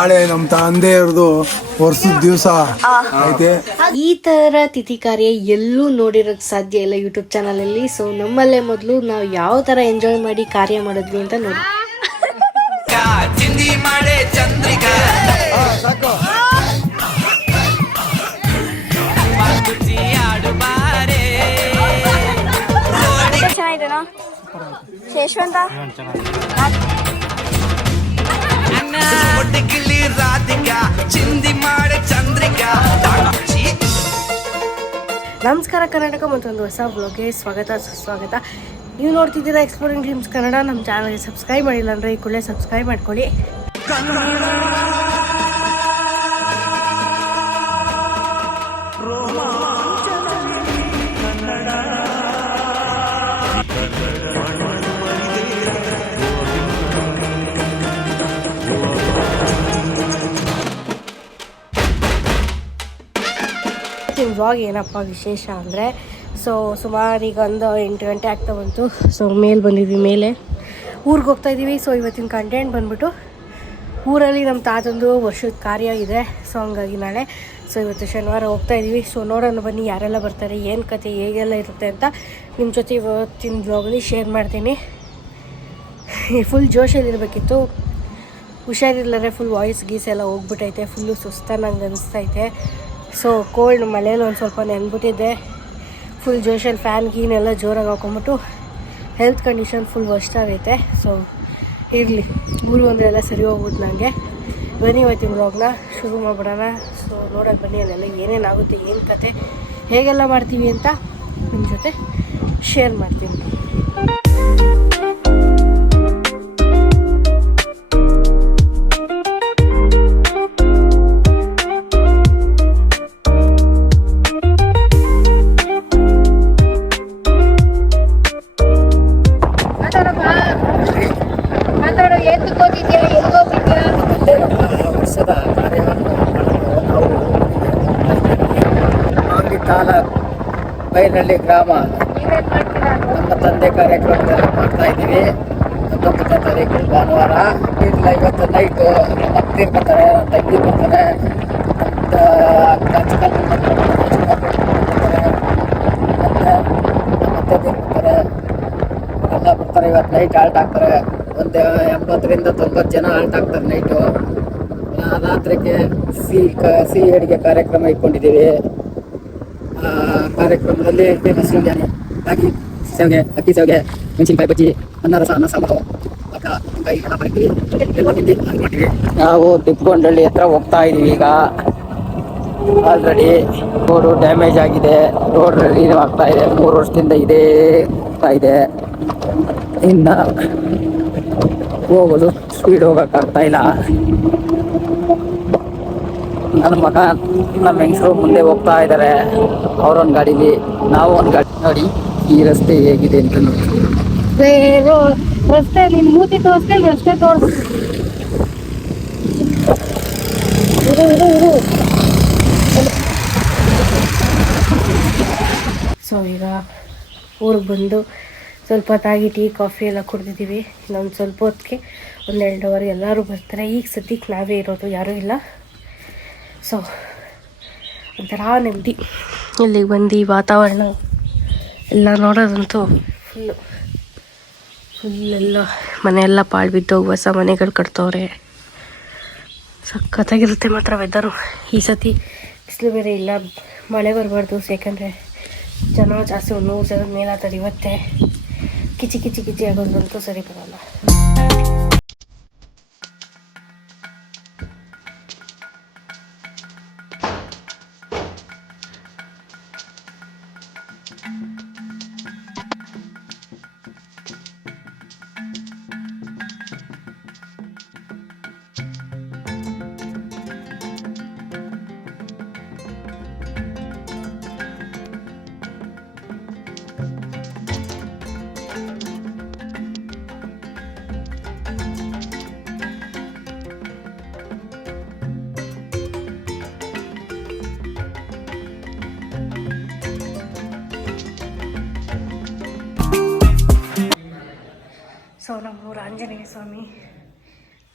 ನಾಳೆ ನಮ್ಮ ತಂದೆಯವ್ರದ್ದು ವರ್ಷದ ದಿವಸ ಐತೆ. ಈ ತರ ತಿಥಿ ಕಾರ್ಯ ಎಲ್ಲೂ ನೋಡಿರೋಕ್ ಸಾಧ್ಯ ಇಲ್ಲ ಯೂಟ್ಯೂಬ್ ಚಾನಲ್ ಅಲ್ಲಿ. ಸೊ ನಮ್ಮಲ್ಲೇ ಮೊದಲು ನಾವು ಯಾವ ತರ ಎಂಜಾಯ್ ಮಾಡಿ ಕಾರ್ಯ ಮಾಡಿದ್ವಿ ಅಂತ ನೋಡಿ. ಚೆನ್ನಾಗಿದೆನಾ ಯಶವಂತ? ನಮಸ್ಕಾರ ಕರ್ನಾಟಕ, ಮತ್ತೊಂದು ಹೊಸ ಬ್ಲಾಗ್ಗೆ ಸ್ವಾಗತ ಸುಸ್ವಾಗತ. ನೀವು ನೋಡ್ತಿದ್ದೀರಾ ಎಕ್ಸ್ಪ್ಲೋರಿಂಗ್ ಡ್ರೀಮ್ಸ್ ಕನ್ನಡ. ನಮ್ಮ ಚಾನಲ್ಗೆ ಸಬ್ಸ್ಕ್ರೈಬ್ ಮಾಡಿಲ್ಲ ಅಂದರೆ ಈ ಕೂಡಲೇ ಸಬ್ಸ್ಕ್ರೈಬ್ ಮಾಡ್ಕೊಳ್ಳಿ. ವ್ಲಾಗ್ ಏನಪ್ಪ ವಿಶೇಷ ಅಂದರೆ, ಸುಮಾರು ಈಗ ಒಂದು 8 ಗಂಟೆ ಆಗ್ತಾ ಬಂತು. ಮೇಲೆ ಬಂದಿದ್ವಿ, ಮೇಲೆ ಊರಿಗೆ ಹೋಗ್ತಾ ಇದ್ದೀವಿ. ಇವತ್ತಿನ ಕಂಟೆಂಟ್ ಬಂದ್ಬಿಟ್ಟು ಊರಲ್ಲಿ ನಮ್ಮ ತಾತಂದು ವರ್ಷದ ಕಾರ್ಯ ಇದೆ. ಹಂಗಾಗಿ ನಾಳೆ ಇವತ್ತು ಶನಿವಾರ ಹೋಗ್ತಾ ಇದ್ದೀವಿ. ನೋಡೋಣ ಬನ್ನಿ ಯಾರೆಲ್ಲ ಬರ್ತಾರೆ, ಏನು ಕತೆ, ಹೇಗೆಲ್ಲ ಇರುತ್ತೆ ಅಂತ ನಿಮ್ಮ ಜೊತೆ ಇವತ್ತಿನ ಬ್ಲಾಗಲ್ಲಿ ಶೇರ್ ಮಾಡ್ತೀನಿ. ಫುಲ್ ಜೋಶಲ್ಲಿರಬೇಕಿತ್ತು, ಹುಷಾರಿಲ್ಲರೆ ಫುಲ್ ವಾಯ್ಸ್ ಗೀಸ್ ಎಲ್ಲ ಹೋಗ್ಬಿಟ್ಟೈತೆ. ಫುಲ್ಲು ಸುಸ್ತಾನಂಗೆ ಅನಿಸ್ತೈತೆ. ಕೋಲ್ಡ್, ಮಳೆಯಲ್ಲಿ ಒಂದು ಸ್ವಲ್ಪ ನೆನ್ಬಿಟ್ಟಿದ್ದೆ. ಫುಲ್ ಜೋಶಲ್ಲಿ ಫ್ಯಾನ್ ಗೀನೆಲ್ಲ ಜೋರಾಗಿ ಹಾಕೊಂಬಿಟ್ಟು ಹೆಲ್ತ್ ಕಂಡೀಷನ್ ಫುಲ್ ವರ್ಸ್ಟ್ ಆಗೈತೆ. ಇರಲಿ, ಊರು ಅಂದರೆ ಎಲ್ಲ ಸರಿ ಹೋಗ್ಬಿಟ್ಟು ನನಗೆ. ಬನ್ನಿ ಇವತ್ತಿನ ವ್ಲಾಗ್ನ ಶುರು ಮಾಡಿಬಿಡೋಣ. ನೋಡೋಕೆ ಬನ್ನಿ ಅಲ್ಲೆಲ್ಲ ಏನೇನಾಗುತ್ತೆ, ಏನು ಕತೆ, ಹೇಗೆಲ್ಲ ಮಾಡ್ತೀವಿ ಅಂತ ನಿಮ್ಮ ಜೊತೆ ಶೇರ್ ಮಾಡ್ತೀನಿ. ವರ್ಷದ ಕಾರ್ಯವನ್ನು ತಾಲೂಕು ಬೈನಹಳ್ಳಿ ಗ್ರಾಮ ನಮ್ಮ ತಂದೆ ಕಾರ್ಯಕ್ರಮದಲ್ಲಿ ಮಾಡ್ತಾ ಇದ್ದೀವಿ. 19ನೇ ತಾರೀಕು ಭಾನುವಾರ. ಇಲ್ಲ, ಇವತ್ತು ನೈಟು ನಮ್ಮ ಅತ್ತೆ ಬರ್ತಾರೆ, ನಮ್ಮ ತಂಗಿ ಬರ್ತಾರೆ, ಮತ್ತು ಬರ್ತಾರೆ, ಎಲ್ಲ ಬರ್ತಾರೆ. ಇವತ್ತು ನೈಟ್ ಹಾಲ್ಟ್ ಆಗ್ತಾರೆ. ಒಂದು 80ರಿಂದ 90 ಜನ ಹಾಲ್ಟ್ ಆಗ್ತಾರೆ ನೈಟು. ರಾತ್ರಿಗೆ ಸಿಹಿ ಅಡುಗೆ ಕಾರ್ಯಕ್ರಮ ಇಟ್ಕೊಂಡಿದ್ದೀವಿ. ಕಾರ್ಯಕ್ರಮದಲ್ಲಿ ಫೇಮಸ್ ಬಿರಿಯಾನಿ, ಅಕ್ಕಿ ಸೇವಿಗೆ, ಮೆಣಸಿನ್ಕಾಯಿ ಬಜ್ಜಿ, ಅನ್ನ ರಸ, ಅನ್ನ ಸಾಂಬಾರು, ನಾವು ತಿಪ್ಪಗೊಂಡಳ್ಳಿ ಹತ್ರ ಹೋಗ್ತಾ ಇದೀವಿ. ಈಗ ಆಲ್ರೆಡಿ ರೋಡು ಡ್ಯಾಮೇಜ್ ಆಗಿದೆ, ರೋಡ್ ರೆಡಿ ಆಗ್ತಾ ಇದೆ. 3 ವರ್ಷದಿಂದ ಇದೇ ಆಗ್ತಾ ಇದೆ. ಇನ್ನು ಹೋಗೋದು ಸ್ಪೀಡ್ ಹೋಗೋಕ್ಕಾಗ್ತಾ ಇಲ್ಲ. ನನ್ನ ಮಗ, ನಮ್ಮ ಹೆಂಗಸರು ಮುಂದೆ ಹೋಗ್ತಾ ಇದ್ದಾರೆ, ಅವರೊಂದು ಗಾಡೀಲಿ, ನಾವು ಒಂದು ಗಾಡಿ. ನೋಡಿ ಈ ರಸ್ತೆ ಹೇಗಿದೆ ಅಂತ ನೋಡಿ. ರಸ್ತೆ ನಿನ್ನ ಮೂತಿ ತೋರಿಸ್ಕೊಂಡು ರಸ್ತೆ ತೋರಿಸ್. ಈಗ ಊರಿಗೆ ಬಂದು ಸ್ವಲ್ಪ ಹೊತ್ತಾಗಿ ಟೀ ಕಾಫಿ ಎಲ್ಲ ಕುಡ್ದಿದ್ದೀವಿ. ಇನ್ನೊಂದು ಸ್ವಲ್ಪ ಹೊತ್ತಿಗೆ 1-2 ಅವರ್ ಎಲ್ಲರೂ ಬರ್ತಾರೆ. ಈಗ ಸದ್ಯಕ್ಕೆ ನಾವೇ ಇರೋದು, ಯಾರೂ ಇಲ್ಲ. ಒಂಥರ ನೆಮ್ಮದಿ. ಇಲ್ಲಿಗೆ ಬಂದು ವಾತಾವರಣ ಎಲ್ಲ ನೋಡೋದಂತೂ ಫುಲ್ಲೆಲ್ಲ ಮನೆಯೆಲ್ಲ ಪಾಳು ಬಿದ್ದೋಗಿ ಹೊಸ ಮನೆಗಳು ಕಟ್ತವ್ರೆ. ಸಖತ್ತಾಗಿರುತ್ತೆ ಮಾತ್ರ ವೆದರು. ಈ ಸತಿ ಬಿಸಿಲು ಬೇರೆ ಇಲ್ಲ, ಮಳೆ ಬರಬಾರ್ದು. ಯಾಕಂದರೆ ಜನ ಜಾಸ್ತಿ, 100 ಜನದ ಮೇಲಾಗ್ತದೆ. ಇವತ್ತೇ ಕಿಚಿ ಆಗೋದಂತೂ ಸರಿ ಬರೋಲ್ಲ. ನಮ್ಮೂರು ಆಂಜನೇಯ ಸ್ವಾಮಿ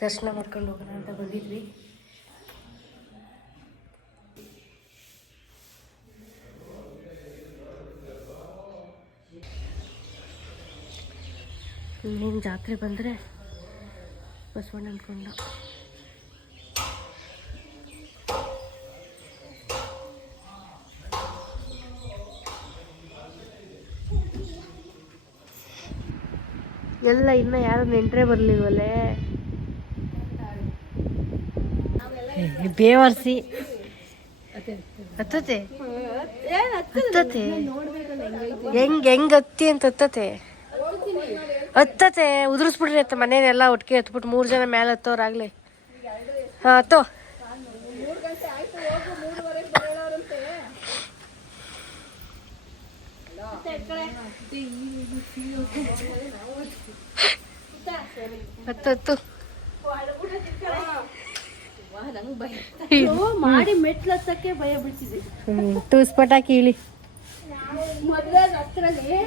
ದರ್ಶನ ಮಾಡ್ಕೊಂಡು ಹೋಗೋಣ ಅಂತ ಬಂದಿದ್ವಿ. ಇನ್ನೇನು ಜಾತ್ರೆ ಬಂದರೆ ಬಸವಣ್ಣ ಅನ್ಕೊಂಡ. ಎಲ್ಲ ಇನ್ನು ಯಾರು ನೆಂಟ್ರೆ ಬರ್ಲಿಲ್ವಲ್ಲೇ. ಬೇವರ್ಸಿ ಹತ್ತತೆ ಹತ್ತತೆ ಹೆಂಗ್ ಹತ್ತಿ ಅಂತ ಹತ್ತತೆ ಉದುರಿಸ್ಬಿಡ್ರಿ ಅತ್ತ ಮನೇನೆಲ್ಲ ಒಟ್ಟಿಗೆ ಹತ್ಬಿಟ್ಟು 3 ಜನ ಮೇಲೆ ಹತ್ತೋರಾಗ್ಲಿ. ಹಾಂ ಹತ್ತೋ. ಹತ್ತು ಮಾಡಿ ಮೆಟ್ಲು ಹತ್ತಕ್ಕೆ ಭಯ ಬಿಡ್ತಿದೆ. ಟೂಸ್ ಪಟಾಕಿ ಇಳಿ. ಮದ್ವೆ ಹತ್ರದಲ್ಲಿ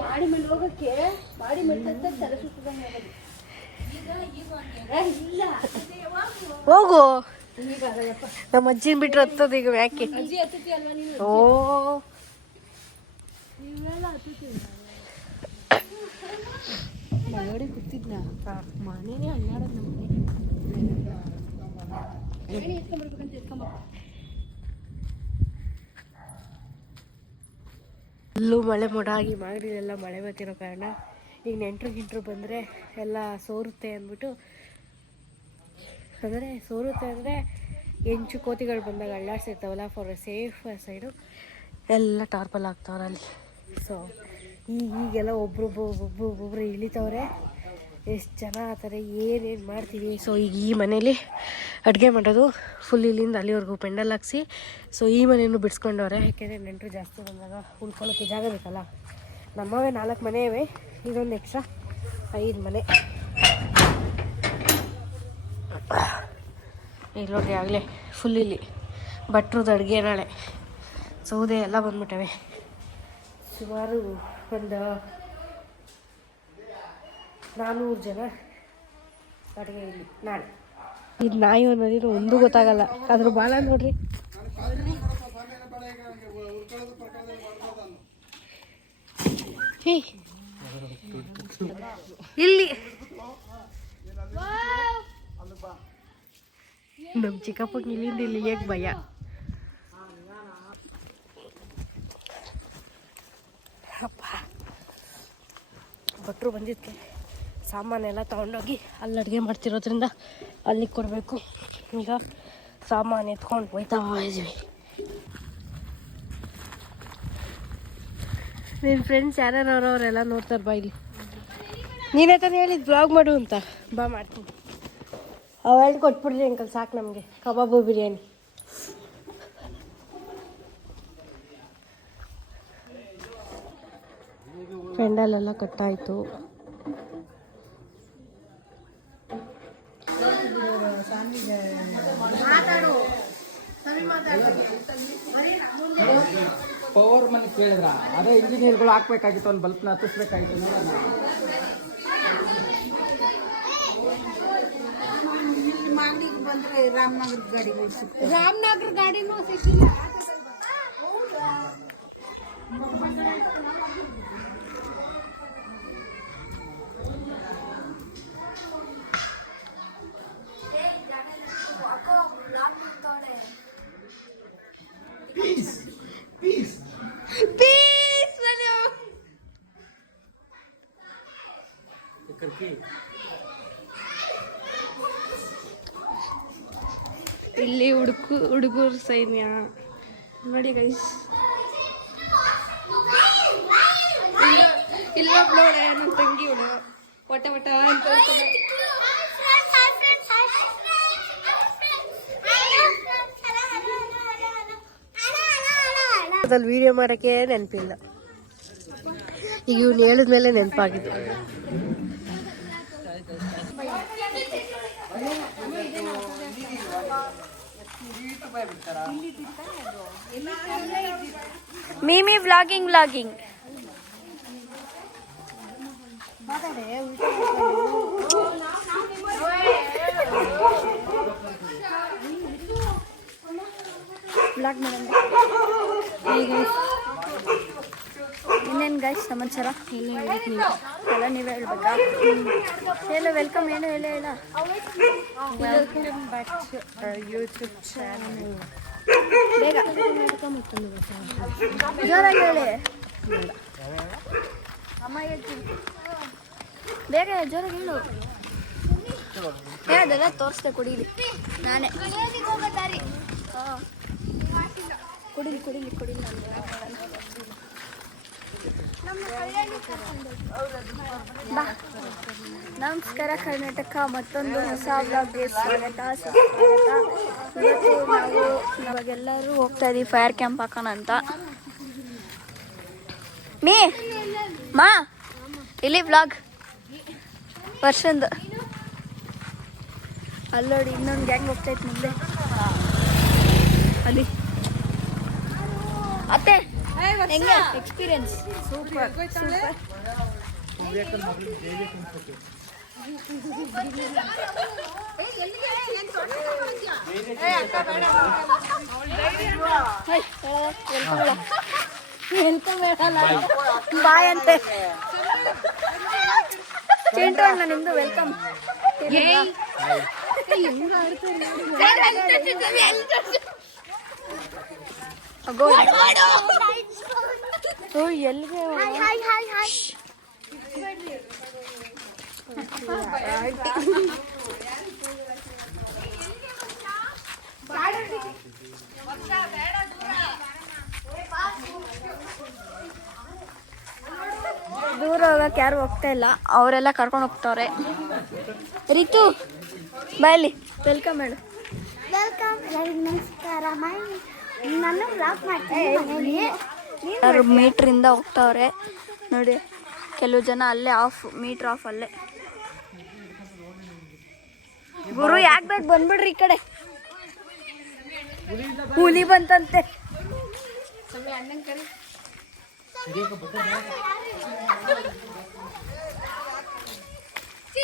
ಮಾಡಿ ಮೇಲೆ ಹೋಗಕ್ಕೆ ಮಾಡಿ ಮೆಟ್ಲು ಹತ್ತಕ್ಕೆ ತಲೆ ಸುತ್ತದಂಗೆ ಇಲ್ಲ ಹೋಗು. ನಮ್ಮ ಅಜ್ಜಿನ ಬಿಟ್ರೆ ಹತ್ತದ ಈಗ ಯಾಕೆ? ಅಜ್ಜಿ ಹತ್ತತಿ ಅಲ್ವಾ ನೀನು? ಓ ಮಗಡಿ ಕೂತಿದ್ನ ಮನೇನೆ ಅಣ್ಣಾಡೋದು ನಮ್ಮ ಮನೆ ಎತ್ಕೊಂಡ್ಬರ್ಬೇಕಂತ ಎತ್ಕೊಂಬ. ಇಲ್ಲೂ ಮಳೆ ಮೋಡಾಗಿ ಮಾಗಡಿಲೆಲ್ಲ ಮಳೆ ಬರ್ತಿರೋ ಕಾರಣ ಈಗ ನೆಂಟ್ರು ಬಂದರೆ ಎಲ್ಲ ಸೋರುತ್ತೆ ಅಂದ್ಬಿಟ್ಟು, ಅಂದರೆ ಸೋರುತ್ತೆ ಅಂದರೆ ಹೆಂಚು ಕೋತಿಗಳು ಬಂದಾಗ ಅಳ್ಳಾಡ್ಸಿರ್ತಾವಲ್ಲ, ಫಾರ್ ಸೇಫ್ ಸೈಡು ಎಲ್ಲ ಟಾರ್ಪಲ್ ಹಾಕ್ತಾವ್ರೆ ಅಲ್ಲಿ. ಸೊ ಈಗೆಲ್ಲ ಒಬ್ರೊಬ್ಬರು ಇಳಿತವ್ರೆ. ಎಷ್ಟು ಜನ ಆತಾರೆ, ಏನೇನು ಮಾಡ್ತೀವಿ. ಸೊ ಈಗ ಈ ಮನೇಲಿ ಅಡುಗೆ ಮಾಡೋದು ಫುಲ್ ಇಲ್ಲಿಂದ ಅಲ್ಲಿವರೆಗೂ ಪೆಂಡಲ್ ಹಾಕ್ಸಿ. ಸೊ ಈ ಮನೆಯೂ ಬಿಡಿಸ್ಕೊಂಡವ್ರೆ, ಯಾಕೆಂದರೆ ನೆಂಟರು ಜಾಸ್ತಿ ಬಂದಾಗ ಉಳ್ಕೊಳ್ಳೋಕ್ಕೆ ಜಾಗ ಬೇಕಲ್ಲ. ನಮ್ಮವೇ 4 ಮನೆ ಇವೆ, ಇದೊಂದು ಎಕ್ಸ್ಟ್ರಾ 5 ಮನೆ. ಇಲ್ಲಿ ನೋಡ್ರಿ ಆಗಲೇ ಫುಲ್ ಇಲ್ಲಿ ಭಟ್ರದ್ದು ಅಡುಗೆ ನಾಳೆ ಸೌದೆ ಎಲ್ಲ ಬಂದ್ಬಿಟ್ಟವೆ. ಸುಮಾರು ಒಂದು 400 ಜನ ಅಡುಗೆ ಇಲ್ಲಿ ನಾಳೆ. ಇದು ನಾಯಿ ಅನ್ನೋದಿರೋ ಒಂದು ಗೊತ್ತಾಗಲ್ಲ, ಅದ್ರ ಬಾಲ ನೋಡ್ರಿ. ಇಲ್ಲಿ ನಮ್ಮ ಚಿಕ್ಕಪ್ಪಗೆ ಇಲ್ಲಿಂದ ಇಲ್ಲಿ ಹೇಗೆ ಭಯ. ಅಪ್ಪ ಭಟ್ರು ಬಂದಿದ್ದಕ್ಕೆ ಸಾಮಾನೆಲ್ಲ ತೊಗೊಂಡೋಗಿ ಅಲ್ಲಿ ಅಡುಗೆ ಮಾಡ್ತಿರೋದ್ರಿಂದ ಅಲ್ಲಿಗೆ ಕೊಡಬೇಕು. ಈಗ ಸಾಮಾನು ಎತ್ಕೊಂಡು ಹೋಯ್ತಾ ಇದ್ದೀವಿ. ನಿನ್ನ ಫ್ರೆಂಡ್ಸ್ ಯಾರ್ಯಾರು ಅವರೆಲ್ಲ ನೋಡ್ತಾರೆ ಬಾ ಇಲ್ಲಿ. ನೀನೇ ತಾನೇ ಹೇಳಿದ್ದು ಬ್ಲಾಗ್ ಮಾಡು ಅಂತ. ಬಾ ಮಾಡ್ತೀನಿ. ಅವೆಲ್ಲ ಕೊಟ್ಬಿಡ್ರಿ ಅಂಕಲ್, ಸಾಕು ನಮಗೆ ಕಬಾಬು ಬಿರಿಯಾನಿ. ಪೆಂಡಲೆಲ್ಲ ಕಟ್ಟಾಯಿತು. ಪವರ್ ಮನೆ ಕೇಳಿದ್ರ ಅದೇ ಇಂಜಿನಿಯರ್ಗಳು ಹಾಕ್ಬೇಕಾಗಿತ್ತು, ಒಂದು ಬಲ್ಪ್ನ ಹತ್ತಿಸ್ಬೇಕಾಗಿತ್ತು. ಬಂದ್ರೆ ರಾಮನಗರ ಗಾಡಿನೂ ಸಿಕ್ಕಿಲ್ಲ. ಇಲ್ಲಿ ಹುಡುಗರು ಸೈನ್ಯ ನೋಡಿ ಗೈಸ್. ಇಲ್ಲೊಬ್ಬ ನೋಡೆ ನನ್ನ ತಂಗಿ ಇವಳು ವಟ ವಟ ಅಂತ ಅದ್ರಲ್ಲಿ ವಿಡಿಯೋ ಮಾಡೋಕ್ಕೆ ನೆನಪಿಲ್ಲ. ಈಗ ಇವ್ನು ಹೇಳಿದ್ಮೇಲೆ ನೆನಪಾಗಿದ್ದು. ಮೀಮಿ ವ್ಲಾಗಿಂಗ್ ಇನ್ನೇನು ಗೈಸ್ ಸಮಾಚಾರ? ಎಲ್ಲ ನೀವೇ ಹೇಳ್ಬೇಕಾ? ಹೇಳ ವೆಲ್ಕಮ್, ಏನು ಹೇಳ ಹೇಳ. Welcome back to YouTube channel. ಬೇಗ ಜೋರಾಗಿ ಹೇಳಿ. ಅಮ್ಮ ಹೇಳ್ತೀನಿ, ಬೇಗ ಜೋರಾಗಿ ಹೇಳು. ಹೇಳೋದೆಲ್ಲ ತೋರಿಸ್ದೆ, ಕುಡೀಲಿ ನಾನೇ. ಕುಡೀಲಿ ಬಾ. ನಮಸ್ಕಾರ ಕರ್ನಾಟಕ, ಮತ್ತೊಂದು ಹೊಸ ವ್ಲಾಗ್ಗೆ ಸ್ವಾಗತ ಸುಸ್ವಾಗತ. ಇವತ್ತು ನಾವು ಇವಾಗೆಲ್ಲರೂ ಹೋಗ್ತಾ ಇದೀವಿ ಫೈರ್ ಕ್ಯಾಂಪ್ ಹಾಕೋಣ ಅಂತ. ಮಾ ಇಲ್ಲಿ ವ್ಲಾಗ್ ವರ್ಷಂದು ಅಲ್ಲೋಡಿ, ಇನ್ನೊಂದು ಗ್ಯಾಂಗ್ ಹೋಗ್ತೈತೆ ಮುಂದೆ ಅಲ್ಲಿ. ಅತ್ತೆ ಹೆಂಗೆ ಎಕ್ಸ್ಪೀರಿಯನ್ಸ್? ಸೂಪರ್. ಬಾಯ್ ಅಂತೆ ಚಿಂಟು ಅಣ್ಣ, ನಿಮ್ದು ವೆಲ್ಕಮ್. ಎಲ್ಲಿಗೆ ದೂರ ಹೋಗಕ್ಕೆ ಯಾರು ಹೋಗ್ತಾ ಇಲ್ಲ, ಅವರೆಲ್ಲ ಕರ್ಕೊಂಡು ಹೋಗ್ತವ್ರೆ. ರಿತು ಬಾಯಲ್ಲಿ ವೆಲ್ಕಮ್ ಹೇಳು. ವೆಲ್ಕಮ್, ಎಲ್ಲರಿಗೂ ನಮಸ್ಕಾರ. ನಾನು ವ್ಲಾಗ್ ಮಾಡ್ತೀನಿ. ಯಾರು ಮೀಟ್ರಿಂದ ಹೋಗ್ತಾವ್ರೆ ನೋಡಿ. ಕೆಲವು ಜನ ಅಲ್ಲೇ ಮೀಟ್ರ್ ಆಫ್ ಅಲ್ಲೇ. ಗುರು ಯಾಕೆ ಬೇಕು ಬಂದ್ಬಿಡ್ರಿ ಈ ಕಡೆ. ಹುಲಿ ಬಂತಂತೆ.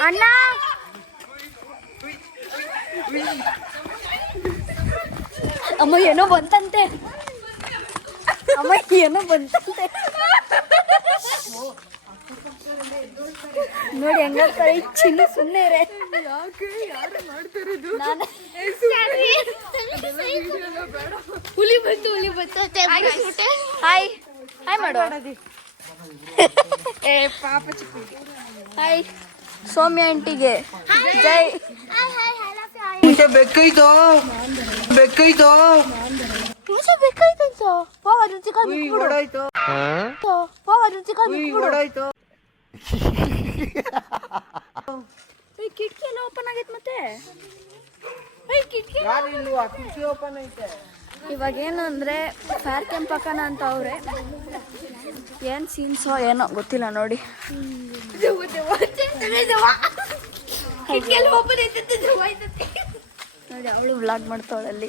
ಅಣ್ಣ ಅಮ್ಮ ಏನೋ ಬಂತಂತೆ. ನೋಡಿ ಹೆಂಗಾಗ್ತಾರೆ ಚಿನ್ನು. ಸುಮ್ಮನೆ ಇರೇ. ಹುಲಿ ಬಂತು ಹಾಯ್ ಹಾಯ್ ಮಾಡು. ಪಾಪ ಚಿಕ್ಕ ಹಾಯ್ ಸೌಮ್ಯ ಆಂಟಿಗೆ ಜೈ. ಬೇಕಾಯ್ತು ಕಿಟಕಿ ಎಲ್ಲ ಓಪನ್ ಆಗೈತೆ ಮತ್ತೆ. ಇವಾಗ ಏನು ಅಂದ್ರೆ ಫೈರ್ ಕ್ಯಾಂಪ್ ಹಾಕೋಣ ಅಂತ ಅವ್ರೆ. ಏನ್ ಸೀನ್ಸೋ ಏನೋ ಗೊತ್ತಿಲ್ಲ ನೋಡಿ. ನೋಡಿ ಅವಳು ವ್ಲಾಗ್ ಮಾಡ್ತಾವಳೆ ಅಲ್ಲಿ.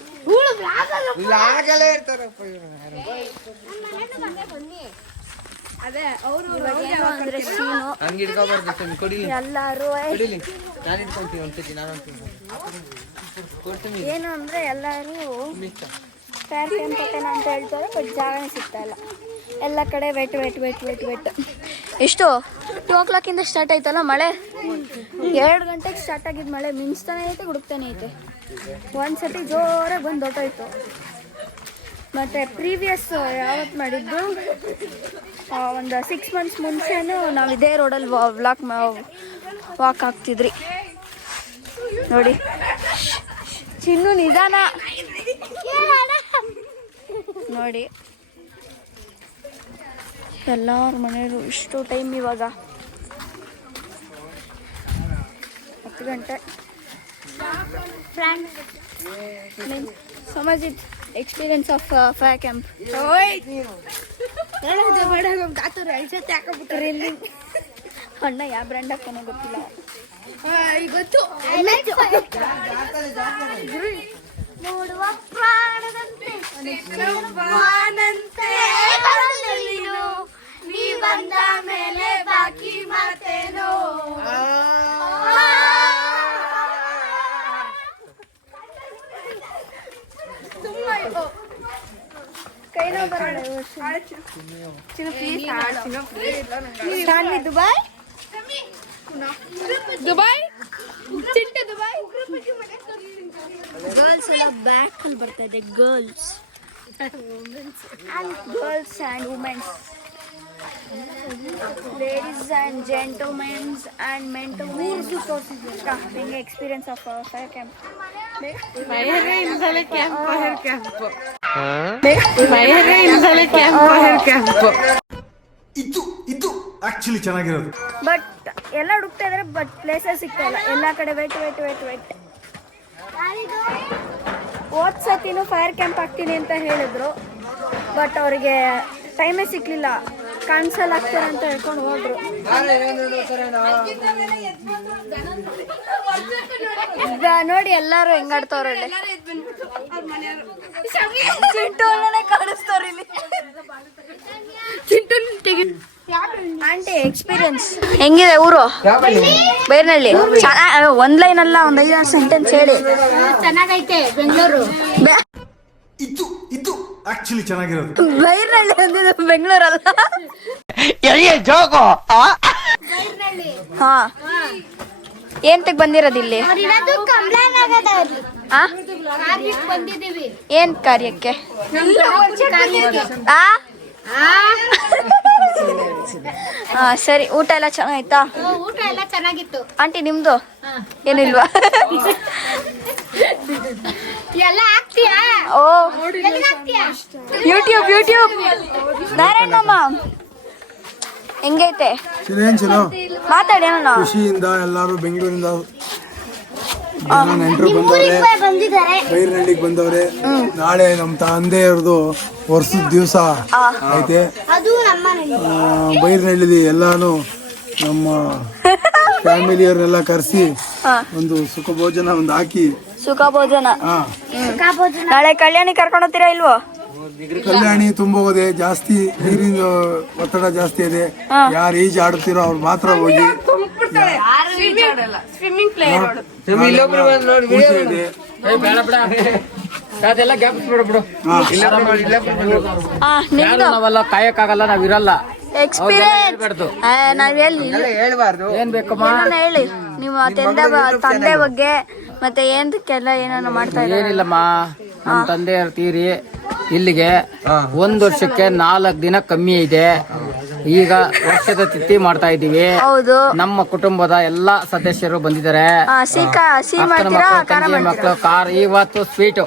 ಏನು ಅಂದ್ರೆ ಸೀನು ಎಲ್ಲಾರು ಏನು ಅಂದ್ರೆ ಎಲ್ಲಾರು ಫೈರ್ ಕ್ಯಾಂಪ್ ಹಾಕೋಣ ಅಂತ ಹೇಳ್ತಾರೆ, ಬಟ್ ಜಾಗನೇ ಸಿಗ್ತಾ ಇಲ್ಲ. ಎಲ್ಲ ಕಡೆ ವೆಟ್. ಎಷ್ಟು 2 o'clock ಸ್ಟಾರ್ಟ್ ಆಯ್ತಲ್ಲ ಮಳೆ. 2 ಗಂಟೆಗೆ ಸ್ಟಾರ್ಟ್ ಆಗಿದ್ದು ಮಳೆ ಮಿಂಚ್ತಾನೆ ಐತೆ, ಗುಡುಕ್ತಾನೆ ಐತೆ. ಒಂದ್ಸತಿ ಜೋರಾಗಿ ಬಂದು ಹೊಟ್ಟೋಯ್ತು. ಮತ್ತು ಪ್ರೀವಿಯಸ್ ಯಾವತ್ತು ಮಾಡಿದ್ದು ಒಂದು 6 months ಮುಂಚೆನೂ ನಾವು ಇದೇ ರೋಡಲ್ಲಿ ವಾಕ್ ಆಗ್ತಿದ್ರಿ ನೋಡಿ. ಚಿನ್ನು ನಿಧಾನ ನೋಡಿ. ಎಲ್ಲರ ಮನೆಯವರು ಇಷ್ಟು ಟೈಮ್ ಇವಾಗ 10 ಗಂಟೆ. ಸಮಾಜಿತ್ ಎಕ್ಸ್ಪೀರಿಯನ್ಸ್ ಆಫ್ ಫೈರ್ ಕ್ಯಾಂಪ್. ಅಣ್ಣ ಯಾವ ಬ್ರ್ಯಾಂಡ್ ಹಾಕೋಣ ಗೊತ್ತಿಲ್ಲ. ಗೊತ್ತು ನೋಡುವ ಪ್ರಾಣದಂತೆ ನೀ ಬಂದ ಮೇಲೆ ಬಾಕಿ ಮಾತೇನೋ. ಕೈ ನೋವು ಬರೋಣ Dubai Dubai Chintu Dubai girls ಎಲ್ಲ ಬ್ಯಾಕ್ ಅಲ್ಲಿ ಬರ್ತಾ ಇದೆ girls and womens ladies and gentlemens and men to ಹಿಂಗೆ ಎಕ್ಸ್ಪೀರಿಯನ್ಸ್ ಆಫ್ ಫೈರ್ ಕ್ಯಾಂಪ್ ಇದು ಆಕ್ಚುಲಿ ಚೆನ್ನಾಗಿರೋದು. ಬಟ್ ಎಲ್ಲ ಹುಡುಕ್ತಾ ಇದಾರೆ ಬಟ್ ಪ್ಲೇಸಸ್ ಸಿಗ್ತಾ ಇಲ್ಲ. ಎಲ್ಲ ಕಡೆ ವೆಟ್ ಹೋದ್ ಸತಿನೂ ಫೈರ್ ಕ್ಯಾಂಪ್ ಹಾಕ್ತೀನಿ ಅಂತ ಹೇಳಿದ್ರು ಬಟ್ ಅವರಿಗೆ ಟೈಮೇ ಸಿಕ್ಲಿಲ್ಲ. ಕ್ಯಾನ್ಸಲ್ ಆಗ್ತಾರೆ ಅಂತ ಹೇಳ್ಕೊಂಡು ಹೋದ್ರು. ಈಗ ನೋಡಿ ಎಲ್ಲಾರು ಹೆಂಗಾಡ್ತಾವ್ರಲ್ಲಿ. ಚಿಂಟು ಕಾಣಿಸ್ತಾವ್ರಿ ಇಲ್ಲಿ. ಆಂಟಿ ಎಕ್ಸ್ಪೀರಿಯನ್ಸ್ ಹೆಂಗಿದೆ ಊರು ಬೈರ್ನಳ್ಳಿ? ಒಂದ್ ಲೈನ್ ಅಲ್ಲ ಒಂದ್ 5 ಸೆಂಟೆನ್ಸ್ ಹೇಳಿ. ಚೆನ್ನಾಗೈತೆ ಬೆಂಗಳೂರು. ಇದು ಆಕ್ಚುಲಿ ಚೆನ್ನಾಗಿರೋದು. ಬೈರ್ನಳ್ಳಿ ಅಂದಿದ್ದು ಬೆಂಗಳೂರಲ್ಲ. ಹಾ ಏಂತಕ್ ಬಂದಿರೋದು ಇಲ್ಲಿ? ಬಂದಿದ್ದೀವಿ ಏನ್ ಕಾರ್ಯಕ್ಕೆ? ಹಾ ಸರಿ. ಊಟ ಎಲ್ಲ ಚೆನ್ನಾಯ್ತಾ? ಊಟ ಎಲ್ಲ ಚೆನ್ನಾಗಿತ್ತು. ಆಂಟಿ ನಿಮ್ದು ಏನಿಲ್ವಾ? ಎಲ್ಲ ಹಾಕ್ತೀಯಾ? ಓ ಹಾಕ್ತೀಯಾ? ಯೂಟ್ಯೂಬ್ ನಾರಾಯಣ ಮಾಮ ಹೆಂಗೈತೆ? ಚಲೋ ಮಾತಾಡಿ ಅಣ್ಣ. ಖುಷಿಯಿಂದ ಎಲ್ಲಾರು ಬೆಂಗಳೂರಿಂದ ನೆಂಟರು ಬಂದವ್ರೆ, ಬೈರನಹಳ್ಳಿಗೆ ಬಂದವ್ರೆ. ನಾಳೆ ನಮ್ಮ ತಂದೆಯವ್ರದ್ದು ವರ್ಷದ ದಿವಸ ಐತೆ. ಬೈರನಹಳ್ಳಿ ಎಲ್ಲಾನು ನಮ್ಮ ಫ್ಯಾಮಿಲಿಯವ್ರನ್ನೆಲ್ಲ ಕರೆಸಿ ಒಂದು ಸುಖ ಭೋಜನ ಒಂದು ಹಾಕಿ. ಸುಖ ಭೋಜನ. ನಾಳೆ ಕಲ್ಯಾಣಿ ಕರ್ಕೊಂಡು ಹೋಗ್ತೀರಾ ಇಲ್ವೋ? ಕಲ್ಯಾಣಿ ತುಂಬೋಗಿದೆ, ಜಾಸ್ತಿ ನೀರಿನ ಒತ್ತಡ ಜಾಸ್ತಿ ಇದೆ. ಯಾರು ಈಜು ಆಡುತ್ತೀರೋ ಅವ್ರು ಮಾತ್ರ ಹೋಗಿ. ಪೂಜೆ ಇದೆ. ನಾವೆಲ್ಲ ಕಾಯಕ್ಕಾಗಲ್ಲ, ನಾವಿರಲ್ಲ. ಎಕ್ಸ್ಪೀರಿಯನ್ಸ್ ನಾವ್ ಹೇಳ್ಬಾರ್ದು. ಏನ್ ಬೇಕಮ್ಮ ಹೇಳಿ ನಿಮ್ಮ ತಂದೆ ಬಗ್ಗೆ ಮತ್ತೆ ಏನಕ್ಕೆಲ್ಲ ಏನಾನ ಮಾಡ್ತಾ ಇದ್ದಾರೆ? ಏನಿಲ್ಲಮ್ಮ, ನಮ್ಮ ತಂದೆಯವ್ರ ತೀರಿ ಇಲ್ಲಿಗೆ 1 ವರ್ಷಕ್ಕೆ 4 ದಿನ ಕಮ್ಮಿ ಇದೆ. ಈಗ ವರ್ಷದ ತಿಥಿ ಮಾಡ್ತಾ ಇದೀವಿ. ಹೌದು. ನಮ್ಮ ಕುಟುಂಬದ ಎಲ್ಲಾ ಸದಸ್ಯರು ಬಂದಿದ್ದಾರೆ. ಮಕ್ಕಳು ಕಾರ್. ಇವತ್ತು ಸ್ವೀಟು,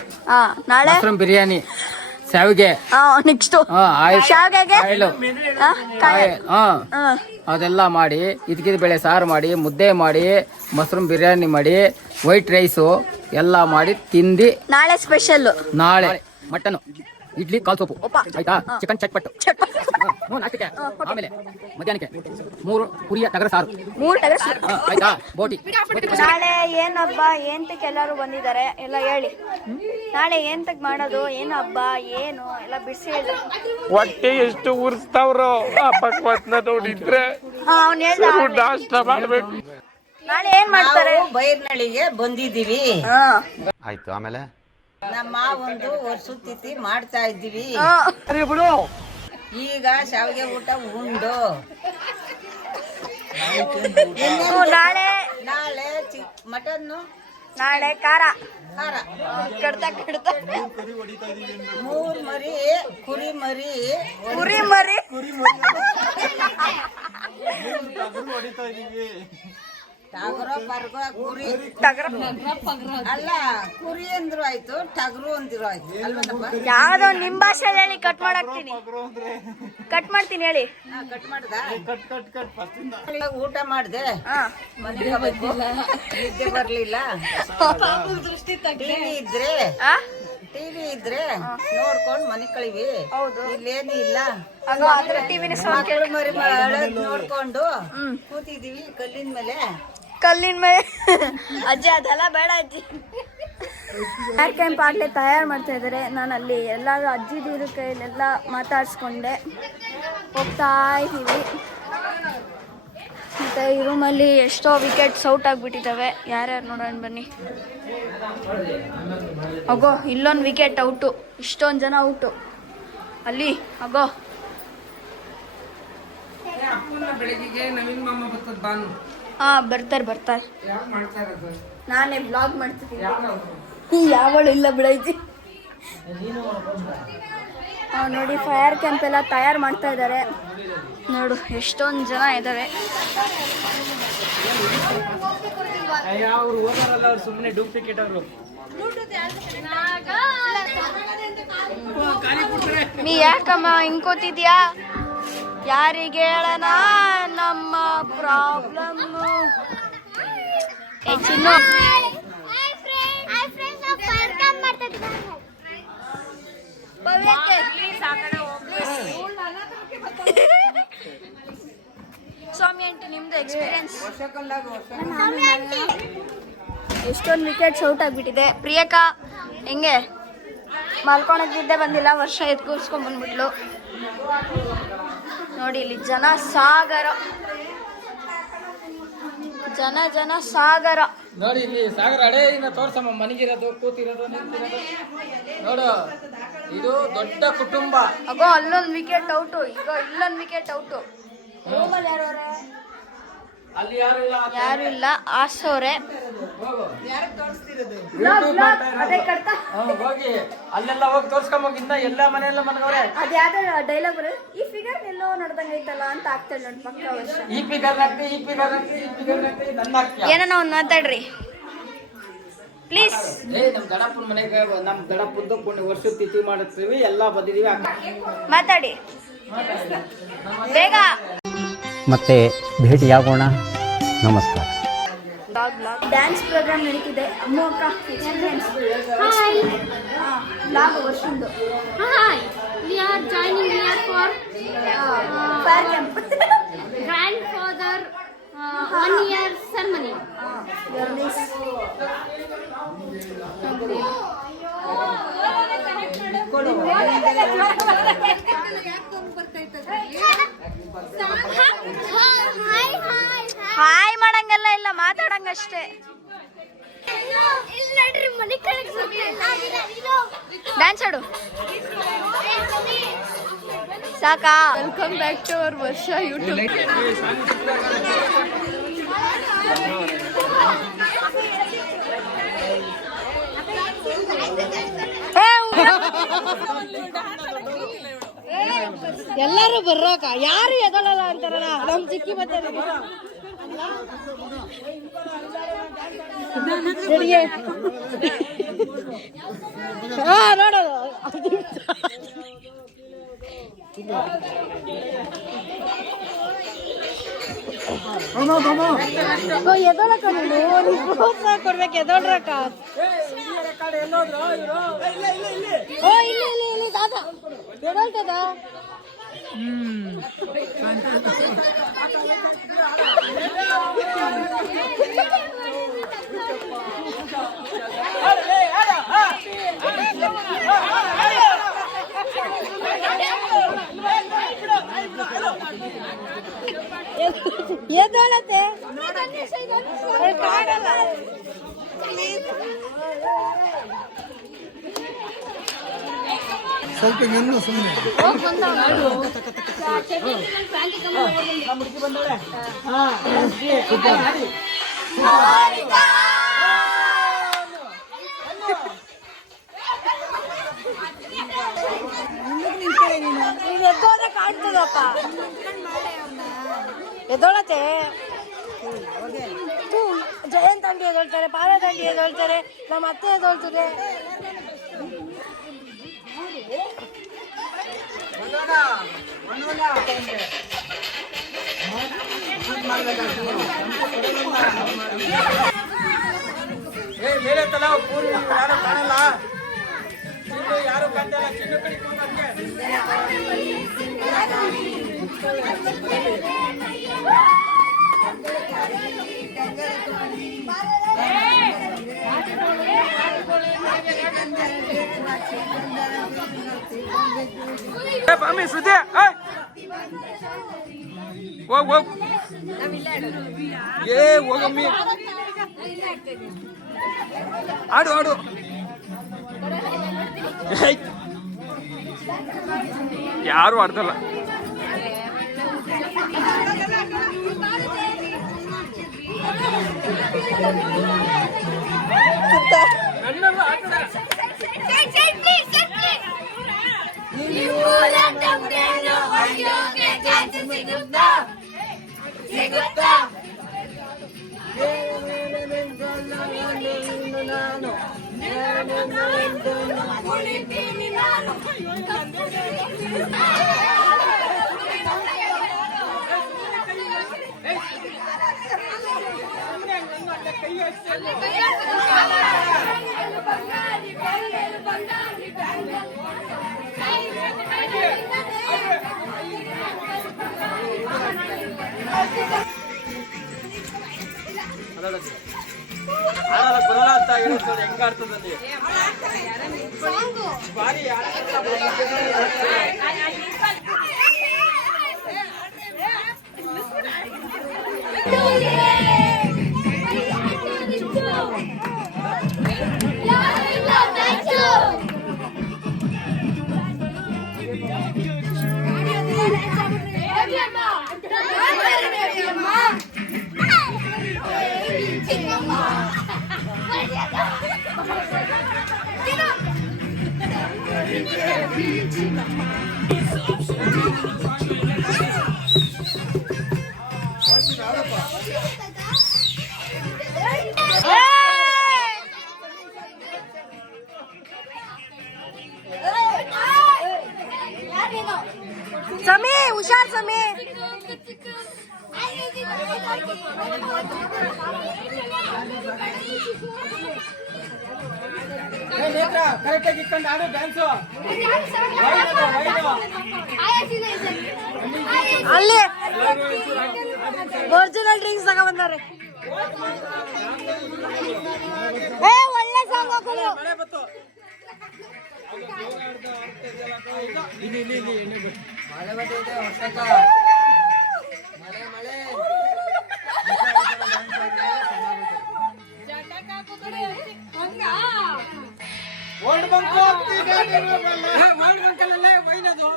ನಾಳೆ ಮಶ್ರೂಮ್ ಬಿರಿಯಾನಿ, ಶಾವಿಗೆ, ನೆಕ್ಸ್ಟ್ ಅದೆಲ್ಲ ಮಾಡಿ, ಇದ್ಕಿದ ಬೇಳೆ ಸಾರು ಮಾಡಿ, ಮುದ್ದೆ ಮಾಡಿ, ಮಶ್ರೂಮ್ ಬಿರಿಯಾನಿ ಮಾಡಿ, ವೈಟ್ ರೈಸು ಎಲ್ಲ ಮಾಡಿ ತಿಂದು. ನಾಳೆ ಸ್ಪೆಷಲ್. ನಾಳೆ ಮಟನ್, ಇಡ್ಲಿ, ಕಾಲ್ ಸೊಪ್ಪು, ಆಯ್ತಾ, ಚಿಕನ್ ಚಟ್ಪಟ್ಟು, ನಾಷ್ಟಕ್ಕೆ, ಆಮೇಲೆ ಮಧ್ಯಾಹ್ನಕ್ಕೆ 3 ಪುರಿಯ ಟಗರ ಸಾರು, ಆಯ್ತಾ, ಬೋಟಿ. ನಾಳೆ ಏನ್ ಹಬ್ಬ, ಏಂತಕ್ಕೆ ಎಲ್ಲಾರು ಬಂದಿದ್ದಾರೆ ಎಲ್ಲ ಹೇಳಿ. ನಾಳೆ ಏಂತಕ್ ಮಾಡೋದು, ಏನ್ ಹಬ್ಬ, ಏನು ಎಲ್ಲ ಬಿಡಿಸಿ ಹೇಳಿ. ಹೊಟ್ಟೆ ಎಷ್ಟು ಉರ್ಸ್ತಾವ್ರೋ ಆ ಪಕ್ವತ್ನ ನೋಡಿದ್ರೆ ನಾಷ್ಟ ಮಾಡ್ಬೇಕು. ನಾಳೆ ಏನ್ ಮಾಡ್ತಾರೆ? ಬೈರ್ನಳ್ಳಿಗೆ ಬಂದಿದ್ದೀವಿ. ಆಯ್ತು, ಆಮೇಲೆ ನಮ್ಮ ಒಂದು ವರ್ಷದ ತಿಥಿ ಮಾಡ್ತಾ ಇದ್ದೀವಿ. ಈಗ ಶಾವಿಗೆ ಊಟ ಉಂಡು. ನಾಳೆ ಮಟನ್ನು, ನಾಳೆ ಖಾರ ಖಾರ, 3 ಮರಿ, ಕುರಿ ಮರಿ, ಟಗರು ಪರ್ಗ ಕುರಿ, ಅಲ್ಲ ಕುರಿ ಅಂದ್ರು ಆಯ್ತು, ಟಗರು ಅಂದಿರು ಆಯ್ತು ಅಲ್ವನಪ್ಪ? ಯಾವ್ದೋ ನಿಮ್ ಭಾಷೆ ಹೇಳಿ, ಕಟ್ ಮಾಡ್ತೀನಿ ಹೇಳಿ. ಕಟ್ ಮಾಡ್ದ, ಊಟ ಮಾಡ್ದೆ, ಮನೆಗೆ ಹೋಗ್ಬೇಕು, ನಿದ್ದೆ ಬರ್ಲಿಲ್ಲ. ಟಿವಿ ಇದ್ರೆ ನೋಡ್ಕೊಂಡ್ ಮನೆ ಕಳಿವಿ. ಇಲ್ಲೇನು ಇಲ್ಲ, ಮಕ್ಕಳು ಮರಿ ನೋಡ್ಕೊಂಡು ಕೂತಿದೀವಿ ಕಲ್ಲಿನ ಮೇಲೆ. ಅಜ್ಜಿ ಅದೆಲ್ಲ ಬೇಡ ಅಜ್ಜಿ. ಫೈರ್ ಕ್ಯಾಂಪ್ ಆಗಲೇ ತಯಾರು ಮಾಡ್ತಾ ಇದ್ದಾರೆ. ನಾನು ಅಲ್ಲಿ ಎಲ್ಲರೂ ಅಜ್ಜಿದೀರ ಕೈಲೆಲ್ಲ ಮಾತಾಡ್ಸ್ಕೊಂಡೆ ಹೋಗ್ತಾ ಇದ್ದೀವಿ. ಮತ್ತು ಈ ರೂಮಲ್ಲಿ ಎಷ್ಟೋ ವಿಕೆಟ್ಸ್ ಔಟ್ ಆಗಿಬಿಟ್ಟಿದ್ದಾವೆ. ಯಾರ್ಯಾರು ನೋಡೋಣ ಬನ್ನಿ. ಅಗೋ ಇಲ್ಲೊಂದು ವಿಕೆಟ್ ಔಟು, ಇಷ್ಟೊಂದು ಜನ ಔಟು. ಅಲ್ಲಿ ಅಗೋ ಬೆಳಗ್ಗೆ ನವೀನ್ ಮಾಮ ಬರ್ತದ ಬಾನು ಬರ್ತಾರೆ ಯಾರು ಮಾಡ್ತಾ ಇರೋದು ನಾನೇ ಬ್ಲಾಗ್ ಮಾಡ್ತಿದ್ದೀನಿ ಯಾವಳು ಇಲ್ಲ ಬಿಡೈತಿ ನೋಡಿ ಫೈರ್ ಕ್ಯಾಂಪ್ ಎಲ್ಲ ತಯಾರು ಮಾಡ್ತಾ ಇದ್ದಾರೆ ನೋಡು ಎಷ್ಟೊಂದು ಜನ ಇದ್ದಾರೆ ಅವ್ರು ಹೋಗೋರಲ್ಲ ಅವ್ರು ಸುಮ್ಮನೆ ಡೂಪ್ಲಿಕೇಟ್ ಅವರು ನೀ ಯಾಕಮ್ಮ ಹಿಂಕೋತಿದ್ಯಾ ಯಾರಿಗೆ ಹೇಳೋಣ ನಮ್ಮ ಪ್ರಾಬ್ಲಮ್ ಚಿನ್ನು ಸ್ವಾಮಿ ಆಂಟಿ ನಿಮ್ದು ಎಕ್ಸ್ಪೀರಿಯನ್ಸ್ ಎಷ್ಟೊಂದು ವಿಕೆಟ್ಸ್ ಔಟ್ ಆಗಿಬಿಟ್ಟಿದೆ ಪ್ರಿಯಕಾ ಹೆಂಗೆ ಮಲ್ಕೊಳಕ್ ನಿದ್ದೆ ಬಂದಿಲ್ಲ ವರ್ಷ ಎದ್ದು ಕೂರ್ಸ್ಕೊಂಡ್ ಬಂದ್ಬಿಟ್ಲು ನೋಡಿ ಇಲ್ಲಿ ಜನ ಸಾಗರ ನೋಡಿ ಇಲ್ಲಿ ಸಾಗರ ಅಡೇ ಇನ್ನ ತೋರ್ಸಮ್ಮ ಮನೆಗಿರೋದು ಕೂತಿರೋದು ನಿಂತಿರೋದು ನೋಡು ಇದು ದೊಡ್ಡ ಕುಟುಂಬ ಅಗೋ ಅಲ್ಲೊಂದು ವಿಕೆಟ್ ಔಟು ಈಗ ಇಲ್ಲೊಂದು ವಿಕೆಟ್ ಔಟು ಅಲ್ಲಿ ಯಾರು ಇಲ್ಲ ಯಾರು ಇಲ್ಲ ಆಸೋರೆ ಹೋಗಿ ಅಲ್ಲೆಲ್ಲ ಹೋಗಿ ತೋರ್ಸ್ಕೊಂಬೋಗಿಂದ ಎಲ್ಲ ಮನೆಯೆಲ್ಲ ಮನಗವ್ರೆ ಅದ್ಯಾವ್ದು ಡೈಲಾಗ್ ಈ ಫಿಗರ್ ಎಲ್ಲೋ ನೋಡ್ದಂಗೆ ಐತಲ್ಲ ಅಂತ ಆಗ್ತದೆ ನೋಡಿ ಪಕ್ಕ ವರ್ಷ ಈ ಫಿಗರ್ ಏನೋ ಒಂದು ಮಾತಾಡ್ರಿ ಪ್ಲೀಸ್ ನಮ್ ಗಣಪನ ಮನೆಗೆ ನಮ್ ಗಣಪದ್ದು ವರ್ಷದ ತಿಥಿ ಮಾಡುತ್ತೀವಿ ಎಲ್ಲ ಬಂದಿದೀವಿ ಮಾತಾಡಿ ಬೇಗ ಮತ್ತೆ ಭೇಟಿಯಾಗೋಣ. ನಮಸ್ಕಾರ. ಡ್ಯಾನ್ಸ್ ಪ್ರೋಗ್ರಾಮ್ ನಡೀತಿದೆ ಅಮ್ಮ ಅಕ್ಕ ಎಕ್ಸ್ಪೀರಿಯನ್ಸ್ ಲಾಗ್ ವರ್ಷದ್ದು We are joining here for fire camp grandfather 1 year ceremony. Hi ಮಾಡಂಗೆಲ್ಲ ಇಲ್ಲ ಮಾತಾಡಂಗಷ್ಟೇ ಡ್ಯಾನ್ಸ್ ಆಡು ಸಾಕಾ ವೆಲ್ಕಮ್ ಬ್ಯಾಕ್ ಟು ಅವರ್ ವರ್ಷ ಯೂಟ್ಯೂಬ್ ಎಲ್ಲರೂ ಬರ್ರೋಕ ಯಾರು ಎದಳಲ್ಲ ಅಂತಾರಲ್ಲ ನಮ್ ಚಿಕ್ಕಿ ಮತ್ತೆ ನೋಡೋದು ಎದಳಕ ಕೊಡ್ಬೇಕು ಎದಳ್ರಕ್ಕ ಓ ಇಲ್ಲಿ ಇಲ್ಲಿ ಇಲ್ಲಿ ದಾದ ಎದಳ್ತದ ಎದಳತೆ ಕಾಣಲ್ಲ ಸ್ವಲ್ಪ ನಿಲ್ಲು ಸುಮ್ಮನೆ ಎದ್ದೋದ ಕಾಣ್ತದಪ್ಪ ಎದ್ದೋಳತೆ ಜಯಂತ್ ಅಂಟಿ ಎದೊಳ್ತಾರೆ ಪಾರದಂಡಿ ಎದೊಳ್ತಾರೆ ನಮ್ಮ ಅತ್ತೆ ಎದೊಳ್ತದೆ ಮೇಲೆ ತಲ ಪೂರಿ ಯಾರು ಕಾಣಲ್ಲ ಯಾರು ಕಾಣ್ತಲ್ಲ ಚಿನ್ನ ಕಡೆ ಅಮ್ಮಿ ಸುದ್ದಿ ಹೋಗ್ ಹೋಗ್ ಏ ಹೋಗಮ್ಮಿ ಆಡು ಆಡು ಯಾರು ಆಡ್ತಲ್ಲ. ಬರಲ್ಲ ಅಂತ ಹೇಳಿದ್ರು ಹೆಂಗ ಆಡ್ತದಲ್ಲಿ ಬಾರಿ ಸಮಿ ಹುಷಾರ್ ಸಮಿ. ಕರೆಕ್ಟ್ ಆಗಿ ಇಟ್ಕೊಂಡು ಆಡು ಡ್ಯಾನ್ಸು. ಅಲ್ಲಿ ಒರಿಜಿನಲ್ ಡ್ರಿಂಕ್ಸ್ ತಗ ಬಂದಾರೆ. ಒಳ್ಳೆ ಸಾಂಗ್ ಹಾಕೋದು. ಮಳೆ ಬತ್ತು ಮಳೆ ಬರ್ತೈತೆ ವರ್ಷಕ್ಕ ಮಳೆ ಮಳೆ ವರ್ಲ್ಡ್ ಬಂಕಲ್ಲೇ ವೈನದು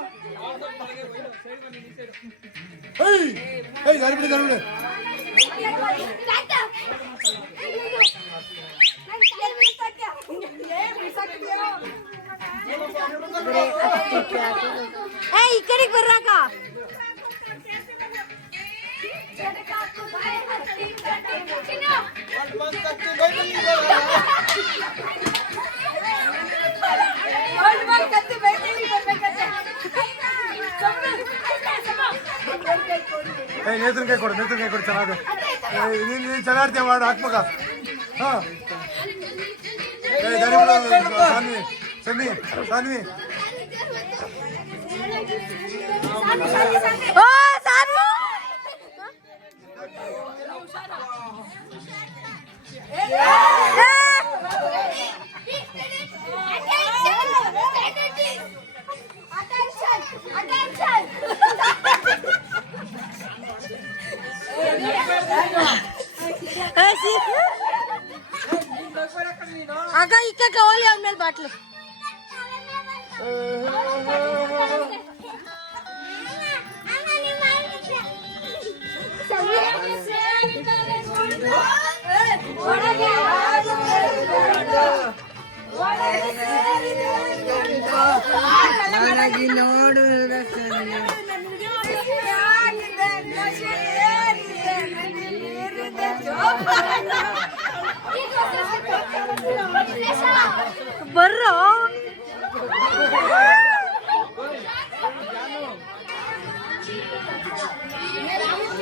ಈ ಕಡೆಗೆ ಬರ್ರಾಕ. ನೇತ್ರ ಕೈ ಕೊಡು ಚೆನ್ನಾಗ. ನೀನ್ ಚೆನ್ನಾಡ್ತೀಯ ಮಾಡು ಹಾಕ್ಮಗ. ಹಾ ಸಾನ್ವಿ ಸನ್ನಿ ಸಾನ್ವಿ ಆಗ ಇಕ್ಕ ಕವಲಿ ಆದ್ಮೇಲೆ ಬಾಟ್ಲು. ನೋಡು ಬರ್ರೋ.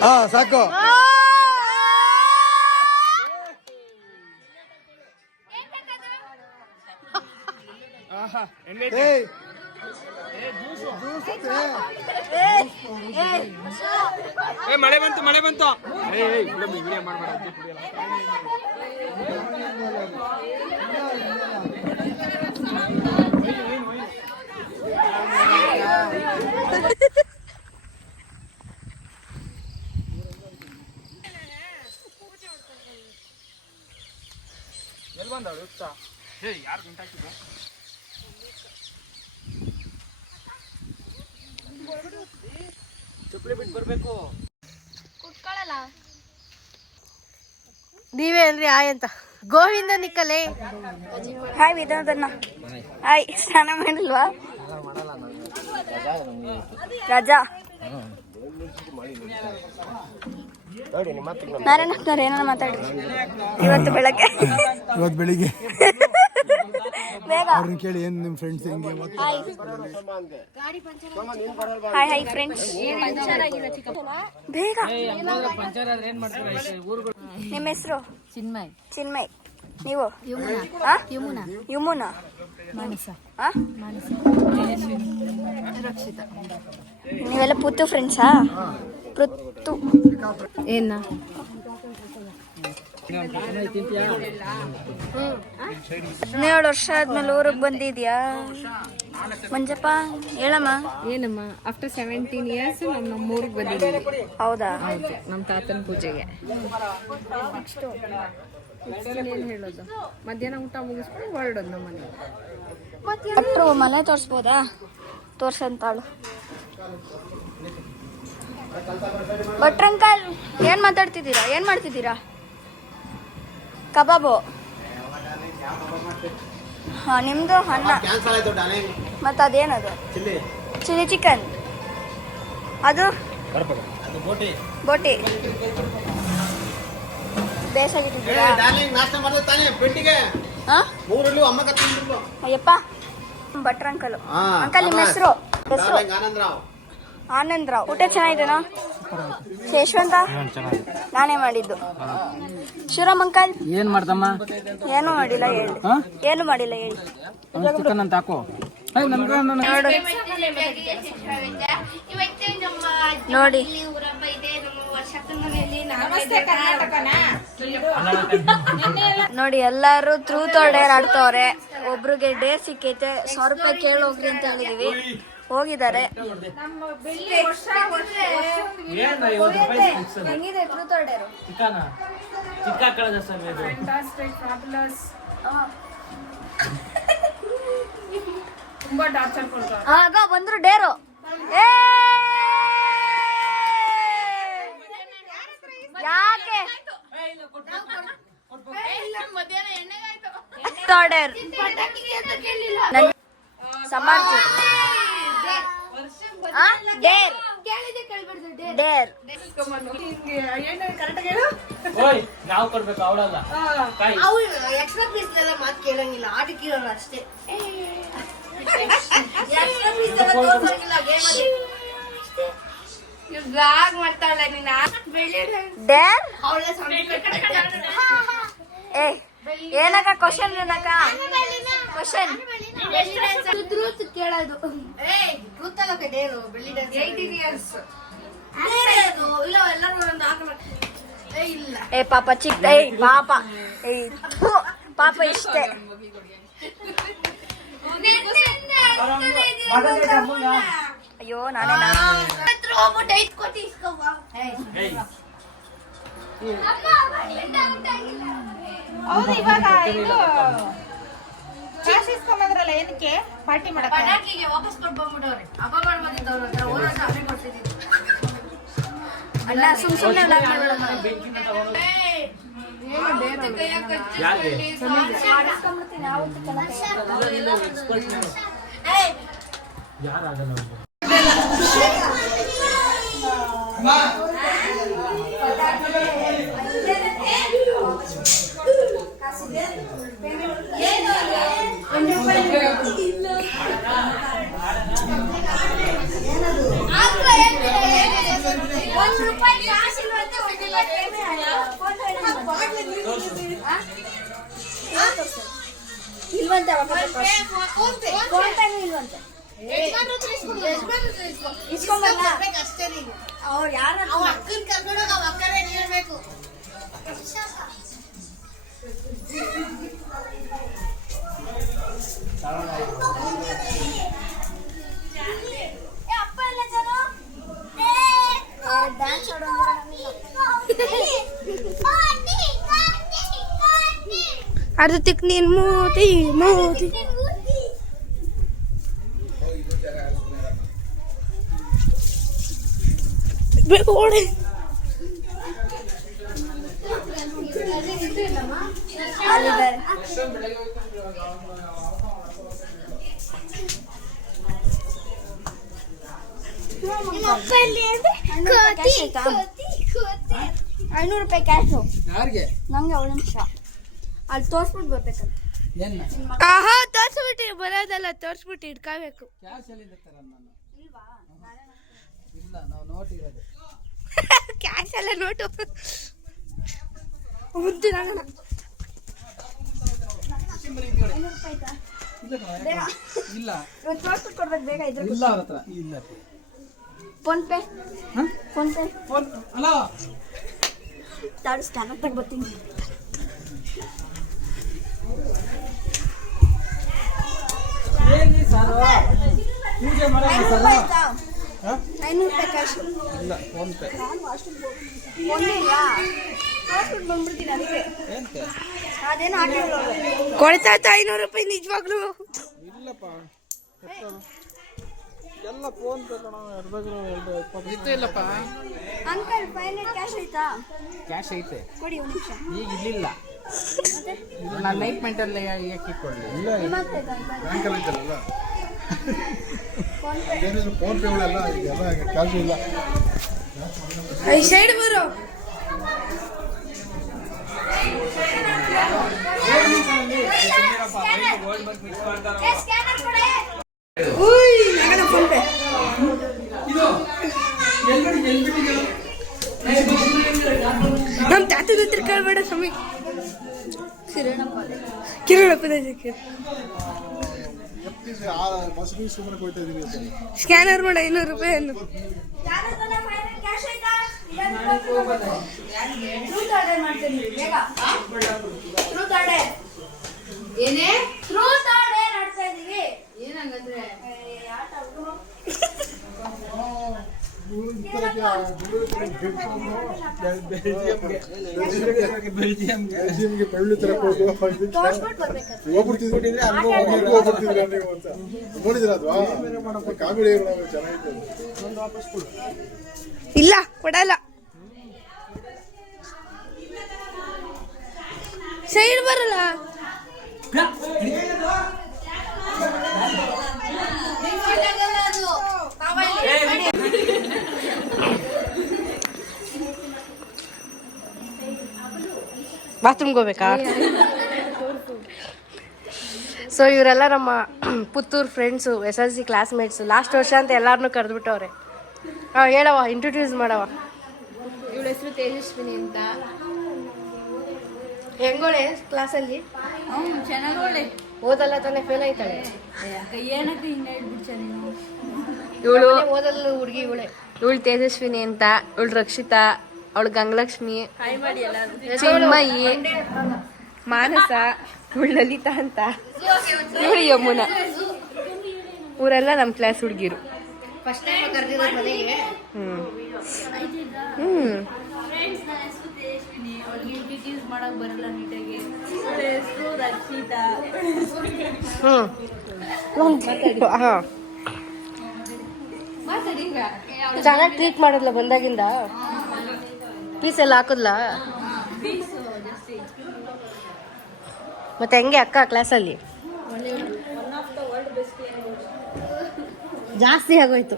ಹಾ ಸಾಕು. ಮಳೆ ಬಂತು ಮಳೆ ಬಂತು. ಎಲ್ಲಿ ಬಂದವಳು ಯಾರು ಗಂಟಾಕಿದ್ರು ಕುತ್ಕೊಳ್ಳಲ್ಲ. ನೀವೇ ಅನ್ರಿ ಆಯ್ ಅಂತ. ಗೋವಿಂದ ನಿಕ್ಕಲೆ. ಹಾಯ್ ವಿಧಾನದನ್ನ. ಹಾಯ್ ಸ್ನಾನ ಮಾಡಿಲ್ವಾ ರಾಜಾ? ನಾರಾಯಣಪ್ಪನವ್ರು ಏನಾರ ಮಾತಾಡಿ ಇವತ್ತು ಬೆಳಗ್ಗೆ. ಇವತ್ತು ಬೆಳಿಗ್ಗೆ ಬೇಗ ಅವ್ರನ್ನ ಕೇಳಿ ಏನು ನಿಮ್ಮ ಫ್ರೆಂಡ್ಸ್ ಹೆಂಗೆ ಹಾಯ್ ಹಾಯ್ ಫ್ರೆಂಡ್ಸ್. ಬೇಗ ನಿಮ್ಮ ಹೆಸರು? ಚಿನ್ಮಯ್. ನೀವು? ಯಮುನಾ. ನೀವೆಲ್ಲ ಪುತ್ತು ಫ್ರೆಂಡ್ಸಾ? ಪುತ್ತು ಏನ 17 ವರ್ಷ ಆದ್ಮೇಲೆ ಊರಿಗೆ ಬಂದಿದ್ಯಾ ಮಂಜಪ್ಪ? ಹೇಳಮ್ಮ. ಏನಮ್ಮ ಆಫ್ಟರ್ 17 ಇಯರ್ಸ್ ನಮ್ಮ ಊರಿಗೆ ಬಂದಿದ್ದೀವಿ. ಹೌದಾ? ಹೌದು, ನಮ್ಮ ತಾತನ ಪೂಜೆಗೆ. ಏನು ಹೇಳೋದು, ಮಧ್ಯಾಹ್ನ ಊಟ ಮುಗಿಸ್ಕೊಂಡು ಹೊರಡೋದು ನಮ್ಮ ಮನೆಗೆ. ಡಾಕ್ಟ್ರು ಮನೆ ತೋರಿಸ್ಬೋದಾ? ತೋರ್ಸಂತಾಳು. ಭಟ್ರಂಕಲ್ ಏನ್ ಮಾತಾಡ್ತಿದ್ದೀರಾ? ಏನ್ ಮಾಡ್ತಿದ್ದೀರಾ? ಕಬಾಬು. ಹಾ, ನಿಮ್ದು ಅನ್ನ. ಮತ್ತೆ ಅದೇನದು? Chilli chicken. ಅದು ಬೋಟಿ ಬೇಸಾಗಿಟ್ಟಿದ್ದೀರಾ? ಅಯ್ಯಪ್ಪ. ಭಟ್ರಂಕಲ್. ಅಂಕಲ್ ನಿಮ್ಮ ಹೆಸರು? ಆನಂದ್ ರಾವ್. ಊಟ ಚೆನ್ನಾಗಿದೆನಾ? ಯಶವಂತ ನಾನೇ ಮಾಡಿದ್ದು. ಶಿವರಾಮ್ ಅಂಕಲ್ ಏನ್ ಮಾಡ್ದಮ್ಮ? ಏನು ಮಾಡಿಲ್ಲ ಹೇಳಿ. ಏನು ಮಾಡಿಲ್ಲ ಹೇಳಿ. ಚಿಕನ್ ಅಂತ ಹಾಕು. ನೋಡಿ ನೋಡಿ ಎಲ್ಲಾರು ಟ್ರೂತ್ ಆರ್ ಡೇರ್ ಆಡ್ತವ್ರೆ. ಒಬ್ರಿಗೆ ಡೇರ್ ಸಿಕ್ಕೈತೆ. 100 ರೂಪಾಯಿ ಕೇಳೋಗ್ರಿ ಅಂತ ಹೇಳಿದೀವಿ. ಹೋಗಿದ್ದಾರೆ. ಹೆಂಗಿದೆ ಟ್ರೂತ್ ಆರ್ ಡೇರ್? ಆಗ ಬಂದ್ರು ಡೇರು. ಯಾಕೆ ಸಮಾಜ ಡೇರ್ ಡೇರ್ ನಾವು ಕೊಡ್ಬೇಕು ಅವಳಲ್ಲ. ಎಕ್ಸ್ಟ್ರಾ ಪೀಸ್ ಎಲ್ಲ ಮಾತು ಕೇಳಂಗಿಲ್ಲ, ಆಟಕ್ಕಿರೋಲ್ಲ ಅಷ್ಟೇ. ಮಾಡ್ತಾಳೆ ನೀನು. ಡೇರ್ ಏ ಏನಕ್ಕ ಕ್ವಶನ್? ಏನಕ್ಕ ಕ್ವಶನ್ ಕೇಳೋದು? ಬೆಳ್ಳಿ ಡ್ಯಾನ್ಸ್ 18 years. ಏ ಪಾಪ ಚಿಕ್ಕ. ಏ ಪಾಪ. ಏ ಪಾಪ ಇಷ್ಟೇ. ಅಯ್ಯೋ ನಾನೇ ಏನಕ್ಕೆ ಪಾರ್ಟಿ ಮಾಡಕ್ಕೆ? ವಾಪಸ್ ಕೊಟ್ಟು ಬಂದ್ಬಿಟ್ಟವ್ರೆ. ಹಬ್ಬ ಮಾಡ್ಬಂದಿದ್ದವ್ರ ಹತ್ರ ಓನರ್ ಅದೇ ಕೊಡ್ತಿದ್ದೀವಿ. ಅಲ್ಲ ಸುಮ್ಮನೆ ಇಲ್ವಂತೆ ಅವ್ರು ಯಾರು ಅಕ್ಕನ್ ಕರ್ಕೊಂಡೋಗ ಅಕ್ಕರೇ ನೀಡ್ಬೇಕು. ಅರ್ಧಕ್ಕೆ ನೀನ್ ಮೋದಿ ಮೋದಿ. ಓಡಿ ₹500 ಕ್ಯಾಶು ಯಾರಿಗೆ ನಂಗೆ 1 ನಿಮಿಷ ಅಲ್ಲಿ ತೋರ್ಸ್ಬಿಟ್ಟು ಬರ್ಬೇಕಂತ. ಏನ್ ಆಹಾ ತೋರ್ಸ್ಬಿಟ್ಟು ಬರೋದಲ್ಲ, ತೋರ್ಸ್ಬಿಟ್ಟು ಇಟ್ಕೋಬೇಕು. ಕ್ಯಾಶ್ ಎಲ್ಲಿಂದ ತರೋದು ನಾನು? ಇಲ್ಲ, ನಾವು ನೋಟ್ ಇರೋದು. ಕ್ಯಾಶ್ ಎಲ್ಲ ನೋಟು ಮುದ್ದು ನಾನು ಇಲ್ಲ ತೋರ್ಸ್ಬಿಟ್ಟು ಕೊಡ್ಬೇಕು ಬೇಗ ಇದ್ರೆ. ಇಲ್ಲ ಅವ್ರ ಹತ್ರ ಇಲ್ಲ. ಫೋನ್ ಪೇ ಫೋನ್ ಅಲ್ಲ ತಾಡು ಸ್ಕ್ಯಾನರ್ ತಗ ಬರ್ತೀನಿ. ಏನಿ ಸಾರು ಪೂಜೆ ಮಾಡೋದು ಸರ್? ₹500 ಕ್ಯಾಶ್ ಇಲ್ಲ, ಫೋನ್ ಪೇ. ಒಂದೇ ಇಲ್ಲ ತೋರ್ಸ್ಬಿಟ್ಟು ಬಂದ್ಬಿಡ್ತೀನಿ ಅದಕ್ಕೆ. ಏನಕ್ಕೆ? ಅದೇನೋ ಆಟೋ ಕೊಡ್ತಾ ₹500 ನಿಜವಾಗ್ಲು. ಇಲ್ಲಪ್ಪ, ಎಲ್ಲ ಫೋನ್ ಪೇ ಕಣ. ಇತ್ತು ಇಲ್ಲಪ್ಪ. ಅಂಕಲ್ 500 ಕ್ಯಾಶ್ ಆಯ್ತಾ? ಕ್ಯಾಶ್ ಐತೆ, ಕೊಡಿ 1 ನಿಮಿಷ. ಈಗ ಇರ್ಲಿಲ್ಲ. ನಾನು ನೈಟ್ ಮೆಂಟಲ್ಲಿ ಯಾಕೆ ಇಟ್ಕೊಳ್ಳಿ? ಇಲ್ಲ, ಬ್ಯಾಂಕಲ್ಲಿ ಇದ್ದಲ್ಲ ಏನಿದ್ರು ಫೋನ್ ಪೇಗಳೆಲ್ಲ ಇದೆಲ್ಲ ಕ್ಯಾಶ್ ಇಲ್ಲ. ಸೈಡ್ ಬರೋ ಫೋನ್ ಪೇ. ನಮ್ಮ ತಾತನ ಹತ್ರ ಕೇಳಬೇಡ ಸ್ವಾಮಿ. ಮೊಸರು ಸುಮ್ಮನೆ ಕೊಯ್ತಾ ಇದೀವಿ. ಸ್ಕ್ಯಾನರ್ ಮಾಡ ₹500 ಅನ್ನು. ಏನೇ ಟ್ರೂತ್ ಆರ್ ಡೇರ್ ಆಡ್ತಾ ಇದೀವಿ. ಏನಂಗಂದ್ರೆ ಬೆಳ್ಳಿಗೆ ಬೆಳ್ಳಿ ತರ ಹೋಗ್ಬಿಡ್ತಿದ್ರೆ ನೋಡಿದ್ರ ಅದು ಕಾಮಿಡಿ ಚೆನ್ನಾಗಿತ್ತು. ಇಲ್ಲ ಕೊಡಲ್ಲ. ಸೈಡ್ ಬರಲ್ಲ. ಬಾತ್ರೂಮ್ಗೆ ಹೋಗ್ಬೇಕಾ? ಸೊ ಇವರೆಲ್ಲ ನಮ್ಮ Puttur friends, SSLC classmates. Last ವರ್ಷ ಅಂತ ಎಲ್ಲಾರನ್ನೂ ಕರೆದ್ಬಿಟ್ಟವ್ರೆ. ಹಾಂ ಹೇಳವ, ಇಂಟ್ರೊಡ್ಯೂಸ್ ಮಾಡವ. ಇವಳ ಹೆಸರು ತೇಜಸ್ವಿನಿ ಅಂತ. ಹೆಂಗೋಳೆ ಕ್ಲಾಸಲ್ಲಿ? ಚೆನ್ನಾಗೋಳೆ. ಓದಲ್ಲ ತಾನೇ, ಫೇಲ್ ಆಯ್ತಾಳೆ. ಏನಕ್ಕೆ ಹಿಂಗೆ ಹೇಳ್ಬಿಡ್ಸ ನೀನು? ಇವಳು ಓದಲ್ಲ ಹುಡುಗಿ ಇವಳೆ. ಇವಳು ತೇಜಸ್ವಿನಿ ಅಂತ, ಇವಳು ರಕ್ಷಿತಾ, ಅವಳು ಗಂಗಲಕ್ಷ್ಮಿ, ಚಿನ್ಮಯಿ, ಮಾನಸ, ಇವಳು ಲಲಿತಾ ಅಂತ, ಇವಳು ಯಮುನಾ. ಇವರೆಲ್ಲ ನಮ್ಮ ಕ್ಲಾಸ್ ಹುಡುಗಿರು. ಚೆನ್ನಾಗಿ ಟ್ರೀಟ್ ಮಾಡೋದ್ಲ ಬಂದಾಗಿಂದ. ಪೀಸ್ ಎಲ್ಲ ಹಾಕುದ್ಲ ಮತ್ತೆ ಹೆಂಗೆ ಅಕ್ಕ ಕ್ಲಾಸಲ್ಲಿ? ಜಾಸ್ತಿ ಆಗೋಯ್ತು.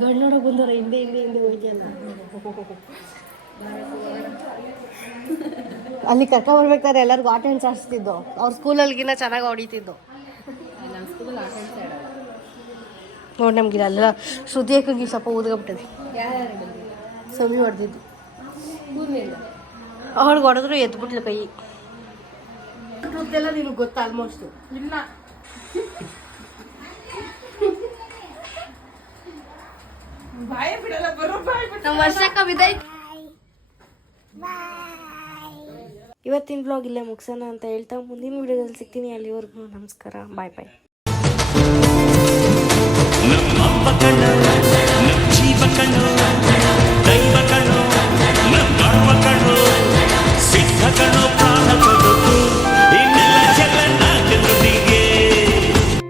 ಗಂಡು ನೋಡೋ ಬಂದವ್ರ ಹಿಂದೆ ಹೋಯ್ತಿಯಲ್ಲ. ಅಲ್ಲಿ ಕರ್ಕೊಂಡ್ ಬರ್ಬೇಕಾದ್ರೆ ಎಲ್ಲರಿಗೂ ಅಟೆಂಡ್ಸ್ ಆಡಿಸ್ತಿದ್ದು. ಅವ್ರ ಸ್ಕೂಲಲ್ಲಿಗಿನ್ನ ಚೆನ್ನಾಗಿ ಹೊಡಿತಿದ್ದು. ನೋಡಿ ನಮ್ಗೆ ಅಲ್ಲ ಶ್ರುತಿಯಕ್ಕೆ ಸ್ವಲ್ಪ ಊದ್ಕೊಬಿಟ್ಟದೆ. ಸಮಿ ಹೊಡೆದಿದ್ದು ಅವ್ಳಿಗೆ ಹೊಡೆದ್ರು ಎದ್ಬಿಟ್ಲು ಕೈ. ಎಲ್ಲ ನಿಮ್ಗೆ ಗೊತ್ತಾ ಆಲ್ಮೋಸ್ಟ್? ಇಲ್ಲ. ನಮ್ಮ ವರ್ಷಕ್ಕ ಬಿದ್ದಾಯ್ತು. ಇವತ್ತಿನ ಬ್ಲಾಗ್ ಇಲ್ಲೇ ಮುಗಿಸೋಣ ಅಂತ ಹೇಳ್ತಾ ಮುಂದಿನ ವಿಡಿಯೋದಲ್ಲಿ ಸಿಗ್ತೀನಿ. ಅಲ್ಲಿವರೆಗೂ ನಮಸ್ಕಾರ, ಬಾಯ್ ಬಾಯ್.